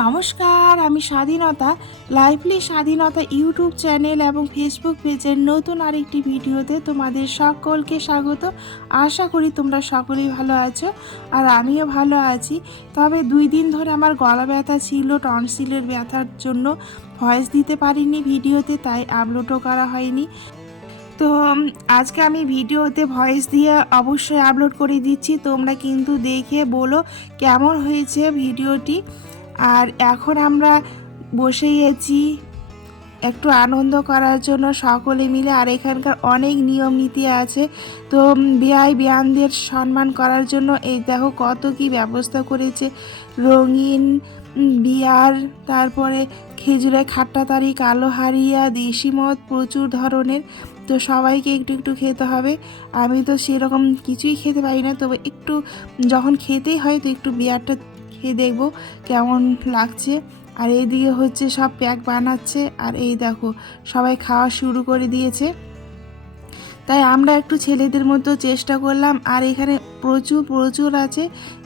নমস্কার, আমি স্বাধীনতা লাইভলি স্বাধীনতা ইউটিউব চ্যানেল এবং ফেসবুক পেজের নতুন আরেকটি ভিডিওতে তোমাদের সকলকে স্বাগত। আশা করি তোমরা সকলেই ভালো আছো আর আমিও ভালো আছি। তবে 2 দিন ধরে আমার গলা ব্যথা ছিল, টনসিলের ব্যথার জন্য ভয়েস দিতে পারিনি ভিডিওতে, তাই আপলোডও করা হয়নি। তো আজকে আমি ভিডিওতে ভয়েস দিয়ে অবশ্যই আপলোড করে দিচ্ছি, তোমরা কিন্তু দেখে বলো কেমন হয়েছে ভিডিওটি। আর এখন আমরা বসে গেছি একটু আনন্দ করার জন্য সকলে মিলে। আর এখানকার অনেক নিয়ম নীতি আছে, তো বিয়ানদের সম্মান করার জন্য এই দেখো কত কি ব্যবস্থা করেছে। রঙিন বিয়ার, তারপরে খেজুরের খাট্টাতারি, কালো হারিয়া, দেশি মদ প্রচুর ধরনের। তো সবাইকে একটু একটু খেতে হবে। আমি তো সেরকম কিছুই খেতে পারি না, তবে একটু যখন খেতেই হয় তো একটু বিয়ারটা খেয়ে দেখবো কেমন লাগছে। আর এইদিকে হচ্ছে সব প্যাক বানাচ্ছে, আর এই দেখো সবাই খাওয়া শুরু করে দিয়েছে। তাই আমরা একটু ছেলেদের মতো চেষ্টা করলাম। আর এখানে প্রচুর আছে,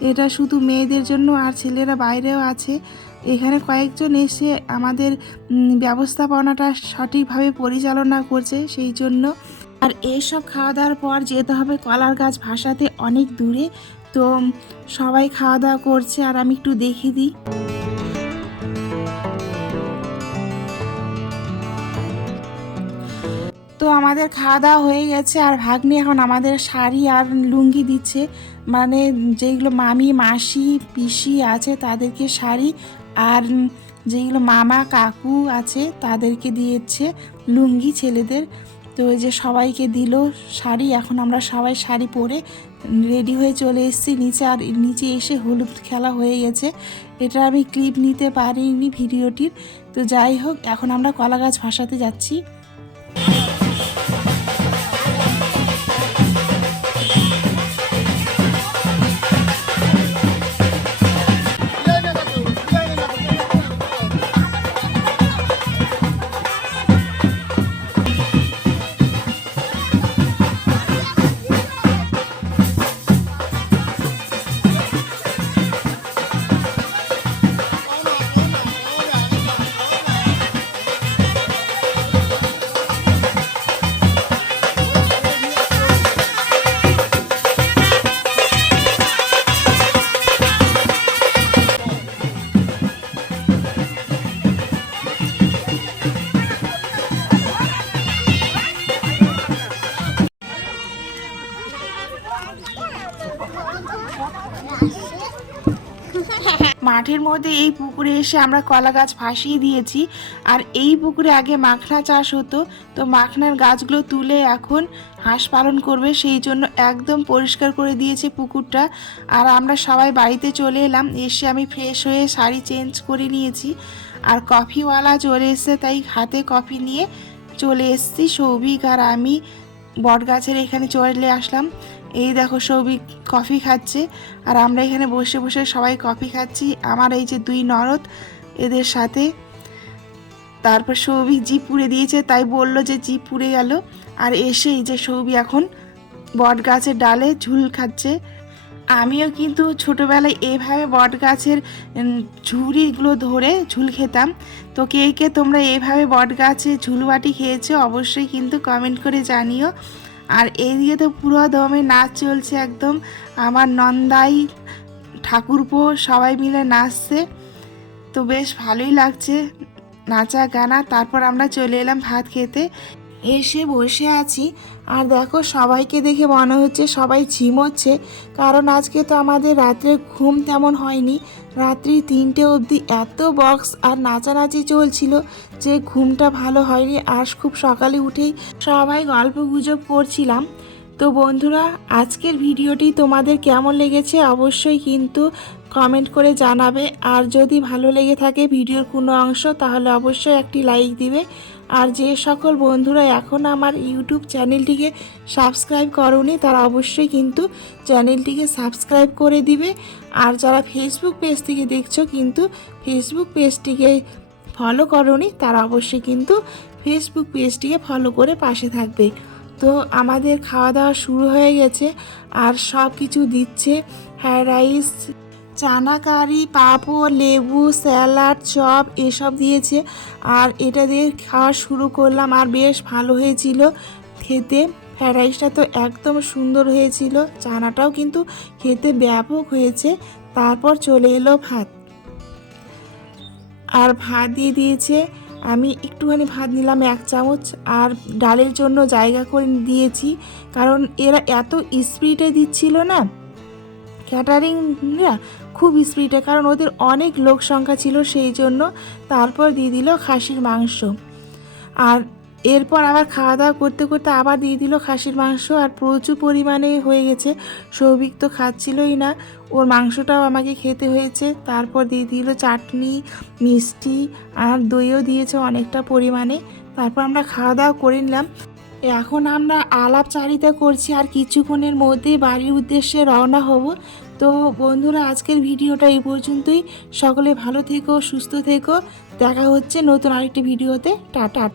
এটা শুধু মেয়েদের জন্য, আর ছেলেরা বাইরেও আছে। এখানে কয়েকজন এসে আমাদের ব্যবস্থাপনাটা সঠিকভাবে পরিচালনা করছে সেই জন্য। আর এইসব খাওয়া দাওয়ার পর যেতে হবে কলার গাছ ভাসাতে অনেক দূরে। তো সবাই খাওয়া দাওয়া করছে আর আমি একটু দেখে দিই। তো আমাদের খাওয়া দাওয়া হয়ে গেছে, আর ভাগ্নি এখন আমাদের শাড়ি আর লুঙ্গি দিচ্ছে, মানে যেগুলো মামি মাসি পিসি আছে তাদেরকে শাড়ি, আর যেগুলো মামা কাকু আছে তাদেরকে দিয়েছে লুঙ্গি ছেলেদের। তো এই যে সবাইকে দিল শাড়ি, এখন আমরা সবাই শাড়ি পরে রেডি হয়ে চলে এসেছি নিচে। আর নিচে এসে হলুদ খেলা হয়ে গেছে, এটা আমি ক্লিপ নিতে পারিনি ভিডিওটির। তো যাই হোক, এখন আমরা কলা গাছ ভাসাতে যাচ্ছি। মাঠের মধ্যে এই পুকুরে এসে আমরা কলা গাছ ভাসিয়ে দিয়েছি। আর এই পুকুরে আগে মাখনা চাষ হতো, তো মাখনার গাছগুলো তুলে এখন হাঁস পালন করবে, সেই জন্য একদম পরিষ্কার করে দিয়েছে পুকুরটা। আর আমরা সবাই বাড়িতে চলে এলাম, এসে আমি ফ্রেশ হয়ে শাড়ি চেঞ্জ করে নিয়েছি। আর কফিওয়ালা চলে এসছে, তাই হাতে কফি নিয়ে চলে এসেছি। সৌভিক আর আমি বট গাছের এখানে চলে আসলাম। এই দেখো সৌভিক কফি খাচ্ছে, আর আমরা এখানে বসে বসে সবাই কফি খাচ্ছি, আমার এই যে 2 ননদ এদের সাথে। তারপর সৌভিক জিভ পুড়ে দিয়েছে, তাই বলল যে জিভ পুড়ে গেল। আর এসে এই যে সৌভিক এখন বট গাছের ডালে ঝুল খাচ্ছে। আমিও কিন্তু ছোটোবেলায় এইভাবে বট গাছের ঝুড়িগুলো ধরে ঝুল খেতাম। তো কে কে তোমরা এইভাবে বট গাছে ঝুলবাটি খেয়েছো অবশ্যই কিন্তু কমেন্ট করে জানিও। আর এইদিকে তো পুরো দমে নাচ চলছে একদম, আমার নন্দাই ঠাকুরপো সবাই মিলে নাচছে, তো বেশ ভালোই লাগছে নাচা গানা। তারপর আমরা চলে এলাম ভাত খেতে, এসে বসে আছি। আর দেখো সবাইকে দেখে মনে হচ্ছে সবাই ঝিমোচ্ছে, কারণ আজকে তো আমাদের রাত্রে ঘুম তেমন হয়নি। রাত্রি 3টে অবধি এত বক্স আর নাচানাচি চলছিল যে ঘুমটা ভালো হয়নি। আর খুব সকালে উঠেই সবাই গল্প গুজব করছিলাম। তো বন্ধুরা, আজকের ভিডিওটি তোমাদের কেমন লেগেছে অবশ্যই কিন্তু কমেন্ট করে জানাবে। আর যদি ভালো লেগে থাকে ভিডিওর কোনো অংশ, তাহলে অবশ্যই একটি লাইক দিবে। আর যে সকল বন্ধুরা এখন আমার ইউটিউব চ্যানেলটিকে সাবস্ক্রাইব করোনি, তারা অবশ্যই কিন্তু চ্যানেলটিকে সাবস্ক্রাইব করে দিবে। আর যারা ফেসবুক পেজ থেকে দেখছো কিন্তু ফেসবুক পেজটিকে ফলো করোনি, তারা অবশ্যই কিন্তু ফেসবুক পেজটিকে ফলো করে পাশে থাকবে। তো আমাদের খাওয়া দাওয়া শুরু হয়ে গেছে, আর সব কিছু দিচ্ছে, ফ্রাইড রাইস, চানা কারি, পাঁপড়, লেবু, স্যালাড, চপ এসব দিয়েছে। আর এটা দিয়ে খাওয়া শুরু করলাম, আর বেশ ভালো হয়েছিল খেতে। ফ্রাইড রাইসটা তো একদম সুন্দর হয়েছিল, চানাটাও কিন্তু খেতে ব্যাপক হয়েছে। তারপর চলে এলো ভাত, আর ভাত দিয়ে দিয়েছে। আমি একটুখানি ভাত নিলাম 1 চামচ, আর ডালের জন্য জায়গা করে দিয়েছি, কারণ এরা এত স্পিডে দিচ্ছিল না ক্যাটারিংরা, খুব স্পিডে, কারণ ওদের অনেক লোক সংখ্যা ছিল সেই জন্য। তারপর দিয়ে দিল খাসির মাংস, আর এরপর আবার খাওয়া দাওয়া করতে করতে আবার দিয়ে দিল খাসির মাংস, আর প্রচুর পরিমাণে হয়ে গেছে। সৌভিক তো খাচ্ছিলই না, ওর মাংসটাও আমাকে খেতে হয়েছে। তারপর দিয়ে দিল চাটনি, মিষ্টি, আর দইও দিয়েছে অনেকটা পরিমাণে। তারপর আমরা খাওয়া দাওয়া করে নিলাম। এখন আমরা আলাপচারিতা করছি, আর কিছুক্ষণের মধ্যেই বাড়ির উদ্দেশ্যে রওনা হব। তো বন্ধুরা, আজকের ভিডিওটা এই পর্যন্তই। সকলে ভালো থেকো, সুস্থ থেকো। দেখা হচ্ছে নতুন আরেকটি ভিডিওতে। টাটা।